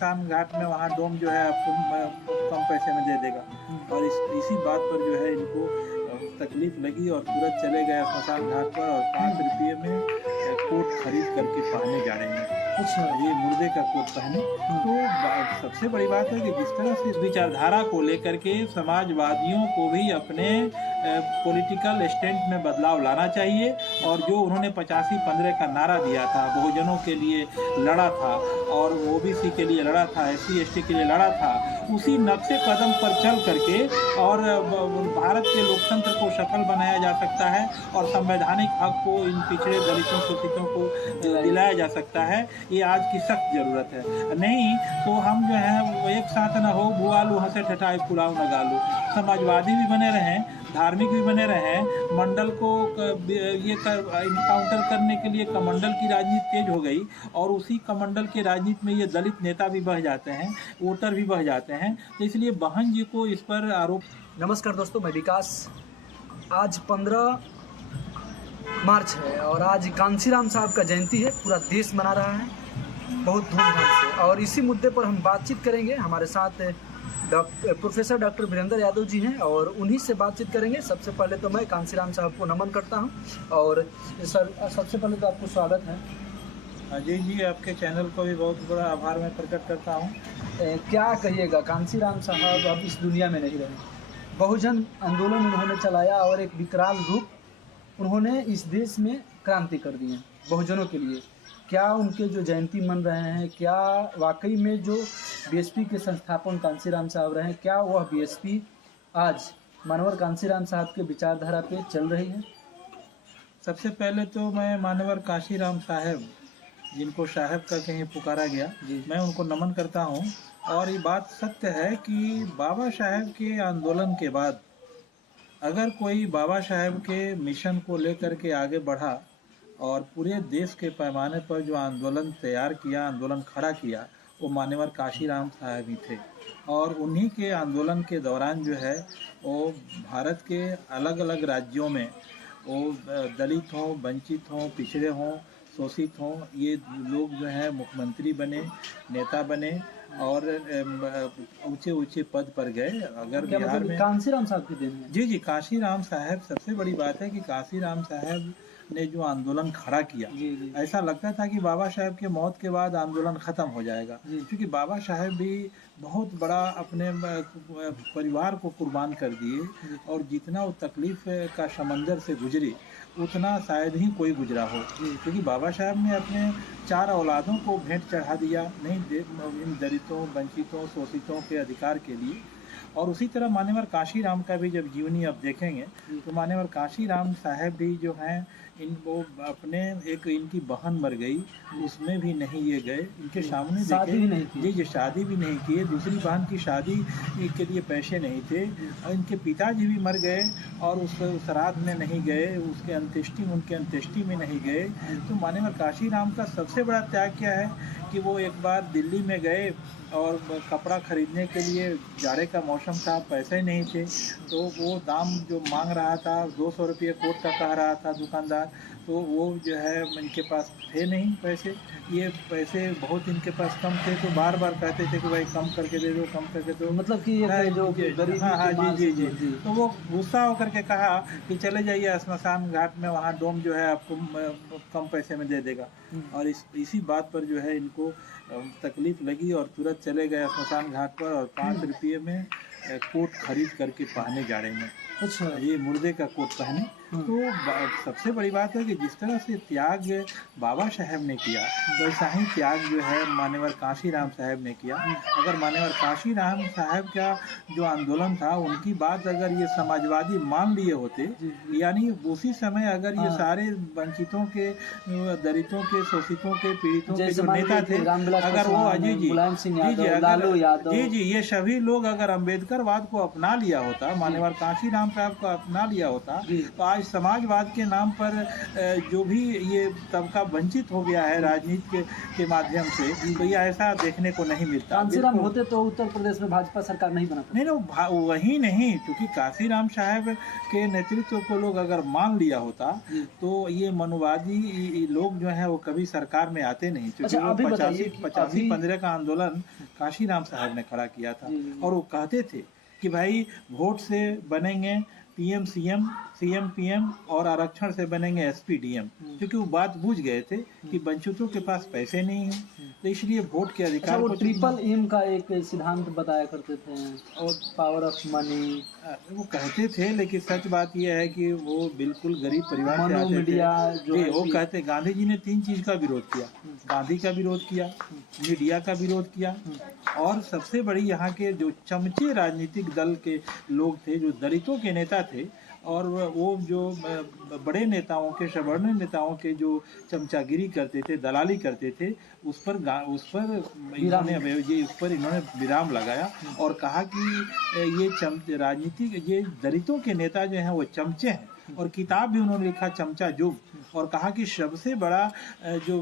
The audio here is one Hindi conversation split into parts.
शाम घाट में वहाँ डोम जो है आपको कम पैसे में दे देगा। और इसी बात पर जो है इनको तकलीफ लगी और तुरंत चले गए श्मशान घाट पर और 5 रुपये में कोट खरीद करके पहने जा रहे हैं। अच्छा। ये मुर्दे का कोट पहने। तो सबसे बड़ी बात है कि जिस तरह से इस विचारधारा को लेकर के समाजवादियों को भी अपने पॉलिटिकल स्टैंड में बदलाव लाना चाहिए। और जो उन्होंने 85-15 का नारा दिया था, बहुजनों के लिए लड़ा था और ओबीसी के लिए लड़ा था, SC ST के लिए लड़ा था, उसी नक्शे कदम पर चल करके और भारत के लोकतंत्र को सफल बनाया जा सकता है और संवैधानिक हक को इन पिछड़े दलितों शोषितों को दिलाया जा सकता है। ये आज की सख्त ज़रूरत है। नहीं तो हम जो है वो एक साथ न हो भुआलू हंसे ठठाई पुलाव न गालू। समाजवादी भी बने रहें, धार्मिक भी बने रहें, मंडल को ये इनकाउंटर करने के लिए कमंडल की राजनीति तेज हो गई और उसी कमंडल के राजनीति में ये दलित नेता भी बह जाते हैं, वोटर भी बह जाते हैं। तो इसलिए बहन जी को इस पर आरोप। नमस्कार दोस्तों, मैं विकास। आज 15 मार्च है और आज कांशीराम साहब का जयंती है। पूरा देश मना रहा है बहुत धूमधाम से और इसी मुद्दे पर हम बातचीत करेंगे। हमारे साथ प्रोफेसर डॉक्टर वीरेंद्र यादव जी हैं और उन्हीं से बातचीत करेंगे। सबसे पहले तो मैं कांशीराम साहब को नमन करता हूं और सर सबसे पहले तो आपको स्वागत है। अजय जी, आपके चैनल को भी बहुत बड़ा आभार मैं प्रकट करता हूं। क्या कहिएगा, कांशीराम साहब अब इस दुनिया में नहीं रहे। बहुजन आंदोलन उन्होंने चलाया और एक विकराल रूप उन्होंने इस देश में क्रांति कर दी है बहुजनों के लिए। क्या उनके जो जयंती मन रहे हैं, क्या वाकई में जो बीएसपी के संस्थापक कांशीराम साहब रहे हैं, क्या वह बीएसपी आज मानवर कांशीराम साहब के विचारधारा पे चल रही है? सबसे पहले तो मैं मानवर कांशीराम साहब, जिनको साहब का कहीं पुकारा गया, मैं उनको नमन करता हूं। और ये बात सत्य है कि बाबा साहब के आंदोलन के बाद अगर कोई बाबा साहब के मिशन को लेकर के आगे बढ़ा और पूरे देश के पैमाने पर जो आंदोलन तैयार किया, आंदोलन खड़ा किया, वो मानवर कांशीराम साहब ही थे। और उन्हीं के आंदोलन के दौरान जो है वो भारत के अलग अलग राज्यों में वो दलित हों, वंचित हों, पिछड़े हों, शोषित हों, ये लोग जो हैं मुख्यमंत्री बने, नेता बने और ऊंचे ऊंचे पद पर गए। अगर बिहार में कांशीराम साहब की देन है। जी, कांशीराम साहब, सबसे बड़ी बात है कि कांशीराम साहब ने जो आंदोलन खड़ा किया, ऐसा लगता था कि बाबा साहब के मौत के बाद आंदोलन खत्म हो जाएगा, क्योंकि बाबा साहब भी बहुत बड़ा अपने परिवार को कुर्बान कर दिए और जितना वो तकलीफ का समंदर से गुजरे उतना शायद ही कोई गुजरा हो, क्योंकि बाबा साहब ने अपने 4 औलादों को भेंट चढ़ा दिया नहीं इन दलितों, वंचितों, शोषितों के अधिकार के लिए। और उसी तरह मानवर कांशीराम का भी जब जीवनी आप देखेंगे तो मानवर कांशीराम साहब भी जो हैं इनको अपने एक इनकी बहन मर गई, उसमें भी नहीं ये गए, इनके सामने देखे जी शादी भी नहीं किए, दूसरी बहन की शादी के लिए पैसे नहीं थे और इनके पिताजी भी मर गए और उस श्राद्ध में नहीं गए, उनके अंत्येष्टि में नहीं गए। तो मानवर कांशीराम का सबसे बड़ा त्याग क्या है कि वो एक बार दिल्ली में गए और कपड़ा खरीदने के लिए, जाड़े का मौसम था, पैसे नहीं थे, तो वो दाम जो मांग रहा था 200 रुपये कोट का कह रहा था दुकानदार, तो वो जो है इनके पास थे नहीं पैसे, ये पैसे बहुत इनके पास कम थे, तो बार बार कहते थे कि भाई कम करके दे दो, कम करके दो, मतलब कि ये जो गरीब। हाँ जी। तो वो गुस्सा होकर के कहा कि चले जाइए श्मशान घाट में, वहाँ डोम जो है आपको कम पैसे में दे देगा। और इसी बात पर जो है इनको तकलीफ लगी और तुरंत चले गए श्मशान घाट पर और 5 रुपये में कोट खरीद करके पहने जा रहे हैं। अच्छा, ये मुर्दे का कोट पहने। तो सबसे बड़ी बात है कि जिस तरह से त्याग बाबा साहब ने किया वैसा ही त्याग जो है मानवर कांशीराम साहब ने किया। अगर मानवर कांशीराम साहब का जो आंदोलन था उनकी बात अगर ये समाजवादी मान लिए होते, यानी उसी समय अगर ये सारे वंचितों के, दलितों के, शोषितों के, पीड़ितों के जो नेता थे, अगर वो अजय जी ये सभी लोग अगर अम्बेडकरवाद को अपना लिया होता, मानवर कांशीराम साहब को अपना लिया होता, तो आज आज समाजवाद के नाम पर जो भी ये तबका वंचित हो गया है राजनीति के माध्यम से, तो ये ऐसा देखने को नहीं मिलता। कांसीराम होते तो उत्तर प्रदेश में भाजपा सरकार नहीं बना पाती। नहीं, वही नहीं, क्योंकि कांसीराम साहब के नेतृत्व को लोग अगर मान लिया होता तो ये मनुवादी लोग जो है वो कभी सरकार में आते नहीं, क्योंकि वो 85-15 का आंदोलन कांसीराम साहब ने खड़ा किया था। और वो कहते थे कि भाई वोट से बनेंगे पीएम सीएम, सीएम पीएम और आरक्षण से बनेंगे एसपी डीएम, क्योंकि वो बात बूझ गए थे कि वंचितों के पास पैसे नहीं है, तो इसलिए वोट के अधिकार वो ट्रिपल एम का एक सिद्धांत बताया करते थे और पावर ऑफ मनी वो कहते थे, लेकिन सच बात यह है कि वो बिल्कुल गरीब परिवार से आते थे। वो कहते गांधी जी ने 3 चीज का विरोध किया, गांधी का विरोध किया, मीडिया का विरोध किया, और सबसे बड़ी यहाँ के जो चमचे राजनीतिक दल के लोग थे, जो दलितों के नेता थे, और वो जो बड़े नेताओं के, सवर्ण नेताओं के जो चमचागिरी करते थे, दलाली करते थे, उस पर इन्होंने विराम लगाया और कहा कि ये राजनीतिक ये दलितों के नेता जो हैं वो चमचे हैं। और किताब भी उन्होंने लिखा चमचा युग, और कहा कि सबसे बड़ा जो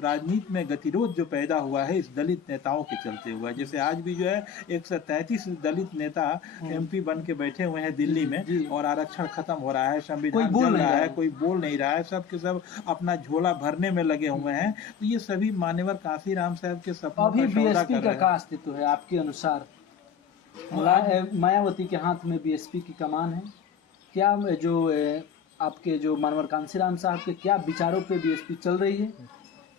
राजनीति में गतिरोध जो पैदा हुआ है इस दलित नेताओं के चलते हुआ है। जैसे आज भी जो है 133 दलित नेता एमपी बन के बैठे हुए हैं दिल्ली में, और आरक्षण खत्म हो रहा है, संविधान चल रहा है, कोई बोल नहीं रहा है, सब के सब अपना झोला भरने में लगे हुए हैं। तो ये सभी मान्यवर कांसीराम साहब के सपनों अभी बीएसपी का अस्तित्व है आपके अनुसार? मायावती के हाथ में बीएसपी की कमान है क्या? जो आपके जो मानवर कांसीराम साहब के क्या विचारों पे बीएसपी चल रही है?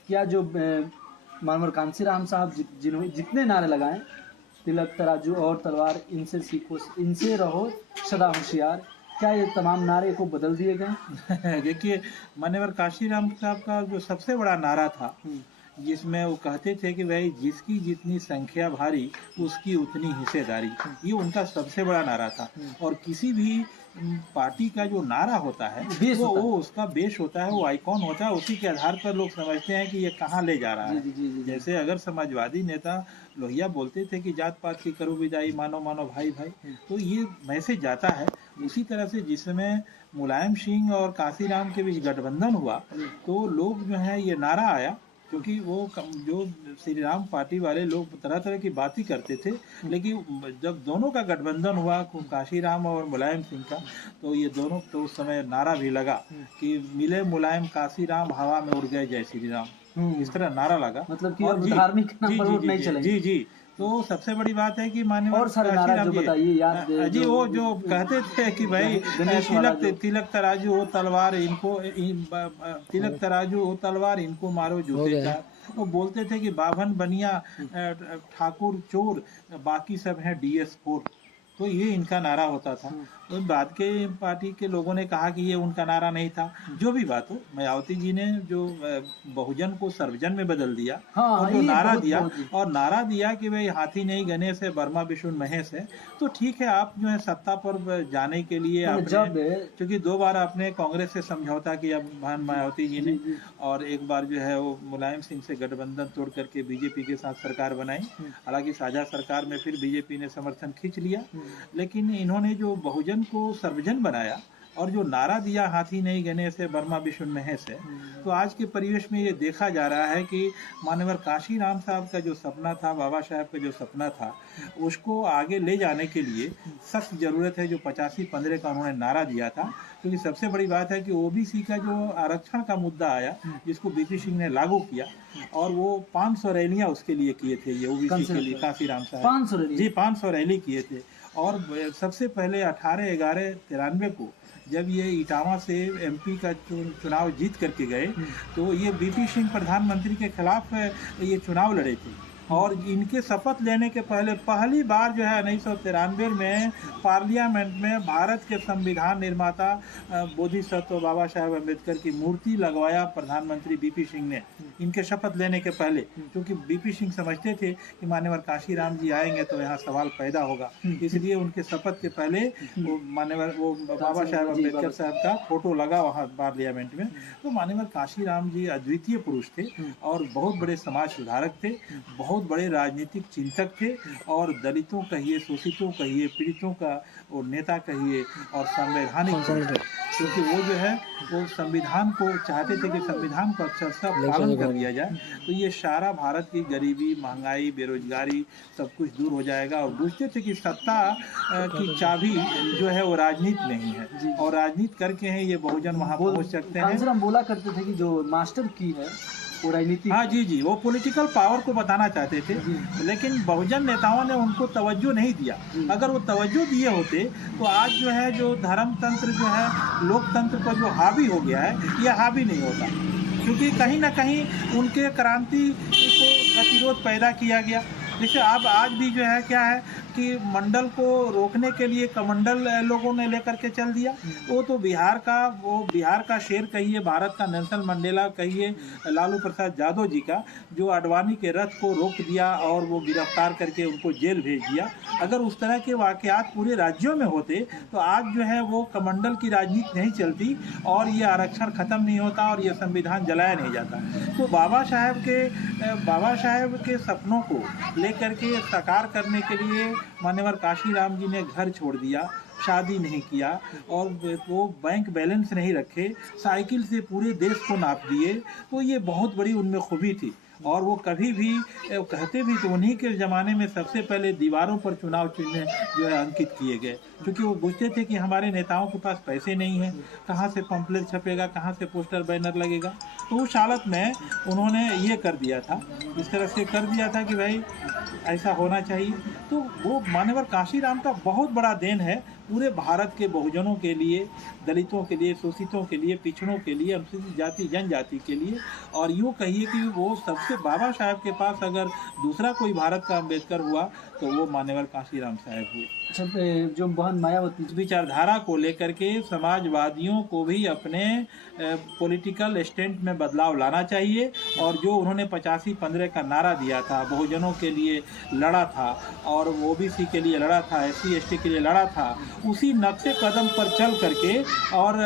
क्या जो मानवर कांसीराम साहब जिन्होंने जितने नारे लगाए, तिलक तराजू और तलवार, इनसे सीखो, इनसे रहो सदा होशियार, क्या ये तमाम नारे को बदल दिए गए? देखिए, मान्यवर कांसीराम साहब का जो सबसे बड़ा नारा था, जिसमें वो कहते थे कि भाई जिसकी जितनी संख्या भारी उसकी उतनी हिस्सेदारी, ये उनका सबसे बड़ा नारा था। और किसी भी पार्टी का जो नारा होता है वो उसका बेस होता है, वो आइकॉन होता है, उसी के आधार पर लोग समझते हैं कि ये कहाँ ले जा रहा है। जैसे अगर समाजवादी नेता लोहिया बोलते थे कि जात पात की करो विदाई, मानो मानो भाई भाई, तो ये मैसेज जाता है। उसी तरह से जिस समय मुलायम सिंह और कांसीराम के बीच गठबंधन हुआ तो लोग जो है ये नारा आया, क्योंकि वो जो श्री राम पार्टी वाले लोग तरह तरह की बातें करते थे, लेकिन जब दोनों का गठबंधन हुआ कांसीराम और मुलायम सिंह का, तो ये दोनों तो उस समय नारा भी लगा कि मिले मुलायम कांसीराम, हवा में उड़ गए जय श्री राम, इस तरह नारा लगा। मतलब कि अब धार्मिक नाम पर वोट नहीं चलेंगे। जी, तो सबसे बड़ी बात है कि माननीय और सारे नारा जो बताइए याद जी, वो जो कहते थे कि भाई तिलक तराजू हो तलवार इनको, तिलक तराजू हो तलवार इनको मारो जूते चार। वो बोलते थे कि बाभन बनिया ठाकुर चोर, बाकी सब हैं DS4, तो ये इनका नारा होता था। तो बाद के पार्टी के लोगों ने कहा कि ये उनका नारा नहीं था। जो भी बात हो, मायावती जी ने जो बहुजन को सर्वजन में बदल दिया, और जो नारा दिया, और नारा दिया कि भाई हाथी नहीं गणेश है, बर्मा विष्णु महेश है, तो ठीक है, आप जो है सत्ता पर जाने के लिए क्योंकि 2 बार आपने कांग्रेस से समझौता किया मायावती जी ने, और एक बार जो है वो मुलायम सिंह से गठबंधन तोड़ करके बीजेपी के साथ सरकार बनाई। हालांकि साझा सरकार में फिर बीजेपी ने समर्थन खींच लिया, लेकिन इन्होंने जो बहुजन को सर्वजन बनाया और जो नारा दिया हाथी नहीं गणेश है, बर्मा विष्णु महेश है, तो आज के परिवेश में ये देखा जा रहा है कि माननीय कांसीराम साहब का जो सपना था, बाबा साहब का जो सपना था, उसको आगे ले जाने के लिए सख्त जरूरत है जो 85-15 का उन्होंने नारा दिया था। क्योंकि सबसे बड़ी बात है कि ओबीसी का जो आरक्षण का मुद्दा आया, जिसको बीपी सिंह ने लागू किया, और वो 500 रैलियां उसके लिए किए थे, ये ओबीसी के लिए कांसीराम साहब जी 500 रैली किए थे। और सबसे पहले 18/11/93 को जब ये इटावा से MP का चुनाव जीत करके गए, तो ये बीपी सिंह प्रधानमंत्री के खिलाफ ये चुनाव लड़े थे। और इनके शपथ लेने के पहले पहली बार जो है 1993 में पार्लियामेंट में भारत के संविधान निर्माता बोधिसत्व बाबा साहेब अम्बेडकर की मूर्ति लगवाया प्रधानमंत्री बीपी सिंह ने, इनके शपथ लेने के पहले। क्योंकि बीपी सिंह समझते थे कि मान्यवर कांसीराम जी आएंगे तो यहाँ सवाल पैदा होगा, इसलिए उनके शपथ के पहले वो मान्यवर वो बाबा साहेब अम्बेडकर साहब का फोटो लगा वहाँ पार्लियामेंट में। तो मान्यवर कांसीराम जी अद्वितीय पुरुष थे और बहुत बड़े समाज सुधारक थे, बहुत बड़े राजनीतिक चिंतक थे, और दलितों कहिए, शोषितों कहिए, पीड़ितों का और नेता कहिए, और संवैधानिक क्योंकि वो जो है वो संविधान को चाहते थे कि संविधान को अक्षरशः पालन कर लिया जाए, तो ये सारा भारत की गरीबी, महंगाई, बेरोजगारी सब कुछ दूर हो जाएगा। और पूछते थे कि सत्ता की चाबी जो है वो राजनीति नहीं है, और राजनीति करके हैं ये बहुजन वहाँ पहुँच सकते हैं। हम बोला करते थे कि जो मास्टर की है वो राजनीति, हाँ जी, वो पॉलिटिकल पावर को बताना चाहते थे, लेकिन बहुजन नेताओं ने उनको तवज्जो नहीं दिया। अगर वो तवज्जो दिए होते तो आज जो है जो धर्मतंत्र जो है लोकतंत्र पर जो हावी हो गया है, ये हावी नहीं होता, क्योंकि कहीं ना कहीं उनके क्रांति को गतिरोध पैदा किया गया। जैसे अब आज भी जो है क्या है कि मंडल को रोकने के लिए कमंडल लोगों ने लेकर के चल दिया। वो तो बिहार का शेर कहिए, भारत का नेल्सन मंडेला कहिए, लालू प्रसाद यादव जी का, जो अडवाणी के रथ को रोक दिया और वो गिरफ्तार करके उनको जेल भेज दिया। अगर उस तरह के वाकयात पूरे राज्यों में होते तो आज जो है वो कमंडल की राजनीति नहीं चलती और ये आरक्षण खत्म नहीं होता और ये संविधान जलाया नहीं जाता। तो बाबा साहेब के सपनों को लेकर के साकार करने के लिए मान्यवर काशीराम जी ने घर छोड़ दिया, शादी नहीं किया और वो बैंक बैलेंस नहीं रखे, साइकिल से पूरे देश को नाप दिए। तो ये बहुत बड़ी उनमें खूबी थी। और वो कभी भी कहते भी तो उन्हीं के ज़माने में सबसे पहले दीवारों पर चुनाव चिन्ह जो है अंकित किए गए, क्योंकि वो पूछते थे कि हमारे नेताओं के पास पैसे नहीं हैं, कहाँ से पंपलेट छपेगा, कहाँ से पोस्टर बैनर लगेगा। तो उस हालत में उन्होंने ये कर दिया था, इस तरह से कर दिया था कि भाई ऐसा होना चाहिए। तो वो मान्यवर काशीराम का बहुत बड़ा देन है पूरे भारत के बहुजनों के लिए, दलितों के लिए, शोषितों के लिए, पिछड़ों के लिए, अनुसूचित जाति जनजाति के लिए। और यूँ कहिए कि वो सबसे बाबा साहब के पास अगर दूसरा कोई भारत का अम्बेडकर हुआ तो वो मान्यवर काशीराम साहब हुए। जो बहन मायावती विचारधारा को लेकर के समाजवादियों को भी अपने पॉलिटिकल स्टैंड में बदलाव लाना चाहिए। और जो उन्होंने 85-15 का नारा दिया था, बहुजनों के लिए लड़ा था और ओबीसी के लिए लड़ा था, SC ST के लिए लड़ा था, उसी नक्शे कदम पर चल करके और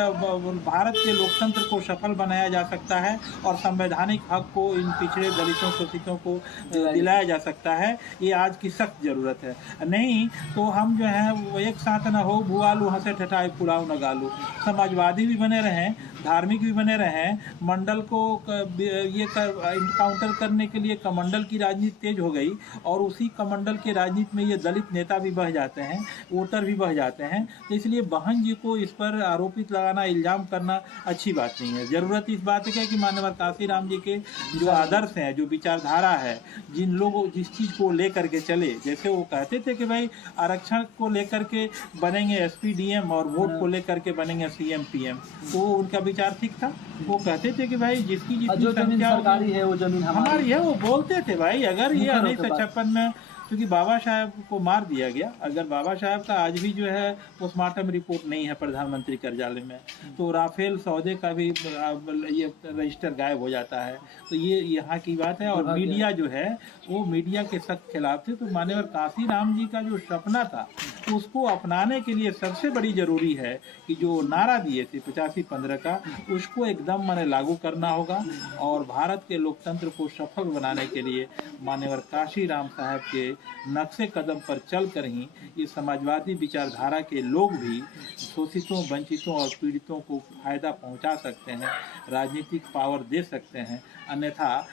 भारत के लोकतंत्र को सफल बनाया जा सकता है और संवैधानिक हक को इन पिछड़े दलितों शोषितों को दिलाया जा सकता है। ये आज की सख्त ज़रूरत है। नहीं तो हम जो है वो एक साथ न हो भुआलू हंसे ठठाए पुलाव न गालू। समाजवादी भी बने रहें, धार्मिक भी बने रहें, मंडल को ये काउंटर करने के लिए कमंडल की राजनीति तेज हो गई और उसी कमंडल के राजनीति में ये दलित नेता भी बह जाते हैं, वोटर भी बह जाते हैं। तो इसलिए बहन जी को इस पर आरोपित लगाना, इल्ज़ाम करना अच्छी बात नहीं है। ज़रूरत इस बात है कि मान्यवर काशीराम जी के जो आदर्श हैं, जो विचारधारा है, जिन लोगों जिस चीज़ को लेकर के चले, जैसे वो कहते थे कि भाई आरक्षण को लेकर के बनेंगे SP DM और वोट को लेकर के बनेंगे CM PM, तो उनका विचार ठीक था। वो कहते थे कि भाई जिसकी जितनी संख्या सरकारी है वो जमीन हमारी है, वो बोलते थे भाई अगर ये 1956 में क्योंकि बाबा साहब को मार दिया गया, अगर बाबा साहब का आज भी जो है पोस्टमार्टम रिपोर्ट नहीं है प्रधानमंत्री कार्यालय में, तो राफेल सौदे का भी ये रजिस्टर गायब हो जाता है। तो ये यहाँ की बात है। और मीडिया जो है वो मीडिया के सख्त खिलाफ थे। तो मान्यवर काशीराम जी का जो सपना था उसको अपनाने के लिए सबसे बड़ी ज़रूरी है कि जो नारा दिए थे 85-15 का, उसको एकदम माने लागू करना होगा। और भारत के लोकतंत्र को सफल बनाने के लिए मान्यवर काशीराम साहब के नक्शे कदम पर चलकर ही ये समाजवादी विचारधारा के लोग भी शोषितों, वंचितों और पीड़ितों को फायदा पहुंचा सकते हैं, राजनीतिक पावर दे सकते हैं। अन्यथा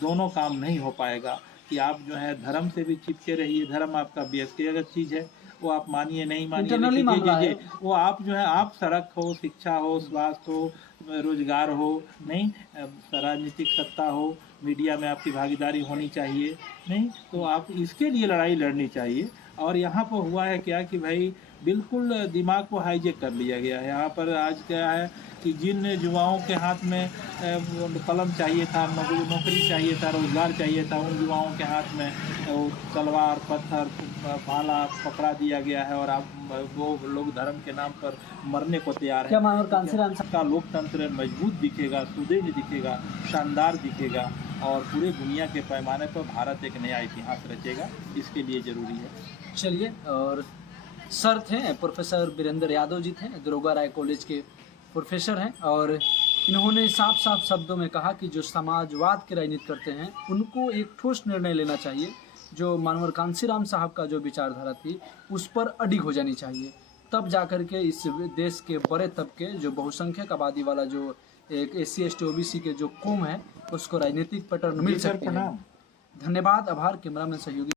दोनों काम नहीं हो पाएगा कि आप जो है धर्म से भी चिपके रहिए, धर्म आपका व्यक्तिगत चीज़ है, वो आप मानिए नहीं मानिए, वो आप जो है आप सड़क हो, शिक्षा हो, स्वास्थ्य हो, रोजगार हो, नहीं राजनीतिक सत्ता हो, मीडिया में आपकी भागीदारी होनी चाहिए, नहीं तो आप इसके लिए लड़ाई लड़नी चाहिए। और यहाँ पर हुआ है क्या कि भाई बिल्कुल दिमाग को हाईजेक कर लिया गया है। यहाँ पर आज क्या है कि जिन युवाओं के हाथ में कलम चाहिए था, नौकरी चाहिए था, रोजगार चाहिए था, उन युवाओं के हाथ में तलवार, पत्थर, भाला पकड़ा दिया गया है और आप वो लोग धर्म के नाम पर मरने को तैयार है। का लोकतंत्र मजबूत दिखेगा, सुदृढ़ दिखेगा, शानदार दिखेगा और पूरे दुनिया के पैमाने पर भारत एक नया इतिहास रचेगा। इसके लिए ज़रूरी है। चलिए, और सर थे प्रोफेसर वीरेंद्र यादव जी थे, दरोगा राय कॉलेज के प्रोफेसर हैं, और इन्होंने साफ साफ शब्दों में कहा कि जो समाजवाद की राजनीति करते हैं उनको एक ठोस निर्णय लेना चाहिए। जो मानवर कांसीराम साहब का जो विचारधारा थी उस पर अडिग हो जानी चाहिए। तब जाकर के इस देश के बड़े तबके जो बहुसंख्यक आबादी वाला जो एक SC ST OBC के जो कौम है उसको राजनीतिक पटन मिल सकती है। धन्यवाद, आभार। कैमरामैन सहयोगी